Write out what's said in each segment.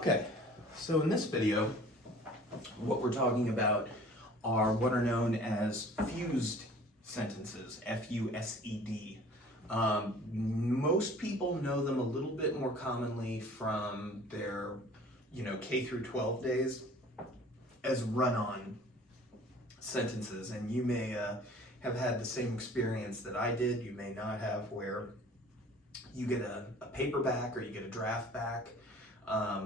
Okay, so in this video, what we're talking about are what are known as fused sentences, F-U-S-E-D. Most people know them a little bit more commonly from their, K through 12 days as run-on sentences, and you may have had the same experience that I did. You may not have, where you get a paperback or you get a draft back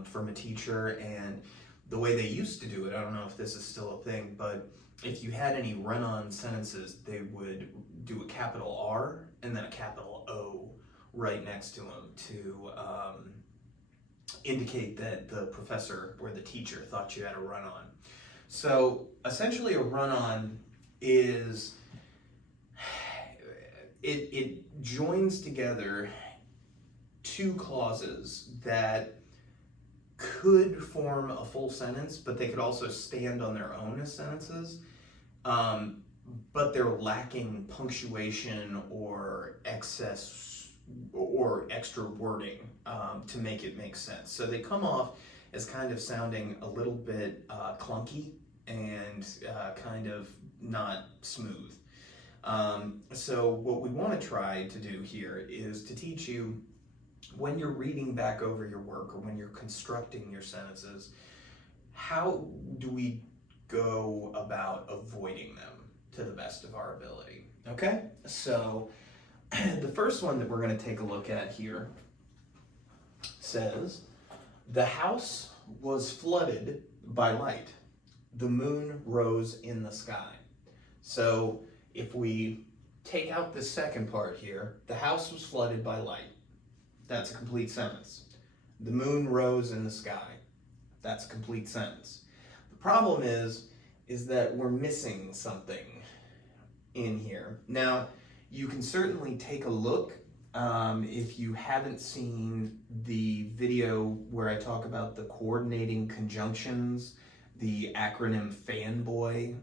from a teacher, and the way they used to do it, I don't know if this is still a thing, but if you had any run-on sentences, they would do a capital R and then a capital O right next to them to indicate that the professor or the teacher thought you had a run-on. So essentially a run-on is, it joins together two clauses that could form a full sentence, but they could also stand on their own as sentences, but they're lacking punctuation or excess or extra wording to make it make sense. So they come off as kind of sounding a little bit clunky and kind of not smooth. So what we want to try to do here is to teach you, when you're reading back over your work or when you're constructing your sentences, how do we go about avoiding them to the best of our ability? Okay, so the first one that we're going to take a look at here says, "The house was flooded by light. The moon rose in the sky." So if we take out the second part here, the house was flooded by light. That's a complete sentence. The moon rose in the sky. That's a complete sentence. The problem is that we're missing something in here. Now, you can certainly take a look if you haven't seen the video where I talk about the coordinating conjunctions, the acronym FANBOY.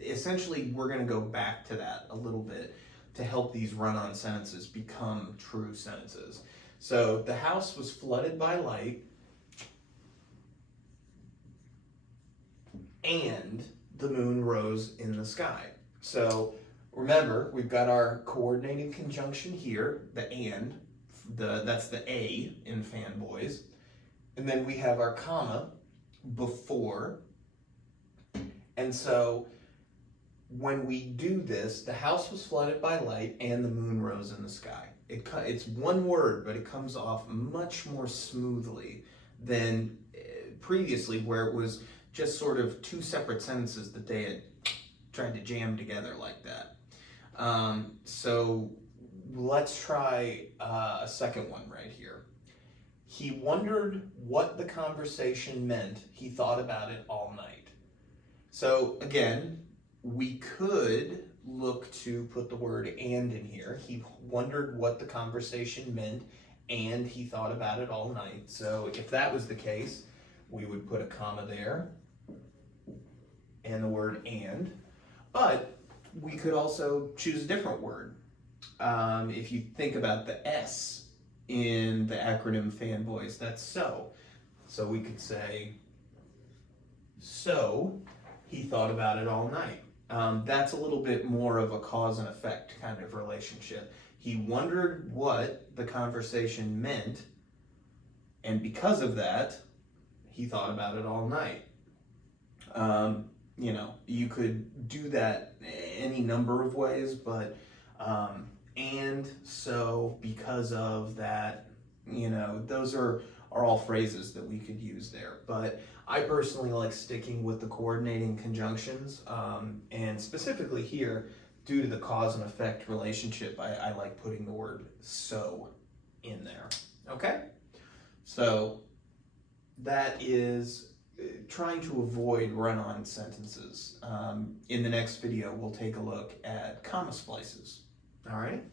Essentially, we're going to go back to that a little bit to help these run-on sentences become true sentences. So the house was flooded by light, and the moon rose in the sky. So remember, we've got our coordinating conjunction here, the and, that's the A in fanboys, and then we have our comma before. And so when we do this, the house was flooded by light and the moon rose in the sky. It's one word, but it comes off much more smoothly than previously, where it was just sort of two separate sentences that they had tried to jam together like that. So let's try a second one right here. "He wondered what the conversation meant. He thought about it all night." So again, we could look to put the word "and" in here. He wondered what the conversation meant, and he thought about it all night. So if that was the case, we would put a comma there and the word "and." But we could also choose a different word. If you think about the S in the acronym FANBOYS, that's so. So we could say, "So he thought about it all night." That's a little bit more of a cause and effect kind of relationship. He wondered what the conversation meant, and because of that, he thought about it all night. You could do that any number of ways, but and, so, because of that, those are all phrases that we could use there. But I personally like sticking with the coordinating conjunctions, and specifically here, due to the cause and effect relationship, I like putting the word "so" in there. Okay? So that is trying to avoid run-on sentences. In the next video, we'll take a look at comma splices. All right?